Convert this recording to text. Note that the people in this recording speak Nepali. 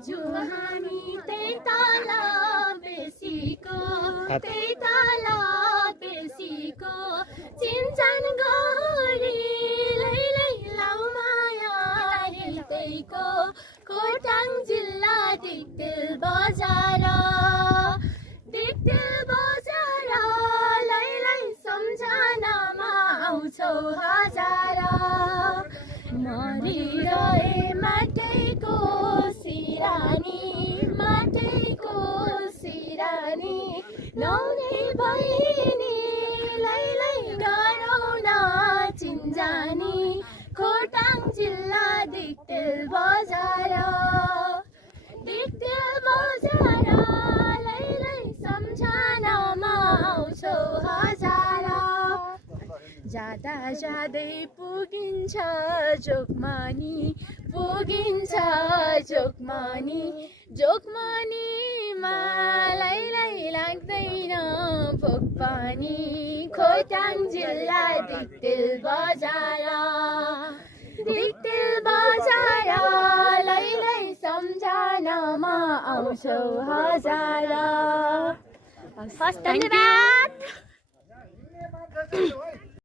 आज हामी त्यही तल बेसीको त्यही तल बेसीको चिन्छन् गरी लैलै लाउ माया हितैको खोटाङ जिल्ला दिक्तेल बजार लैलै सम्झनामा आउँछौ हजार मरिरहे माटैको सिरानी नौने बहिनी लैलै डराउन चिन्जानी खोटाङ जिल्ला दिक्तेल बजार लैलै सम्झनामा आउँछौ हजार जाँदा जाँदै पुगिन्छ जोगमानीमा लैलै लाग्दैन भोक पानी खोटाङ जिल्ला दिक्तेल बजार लैलै सम्झनामा आउँछौ हजार। धन्यवाद।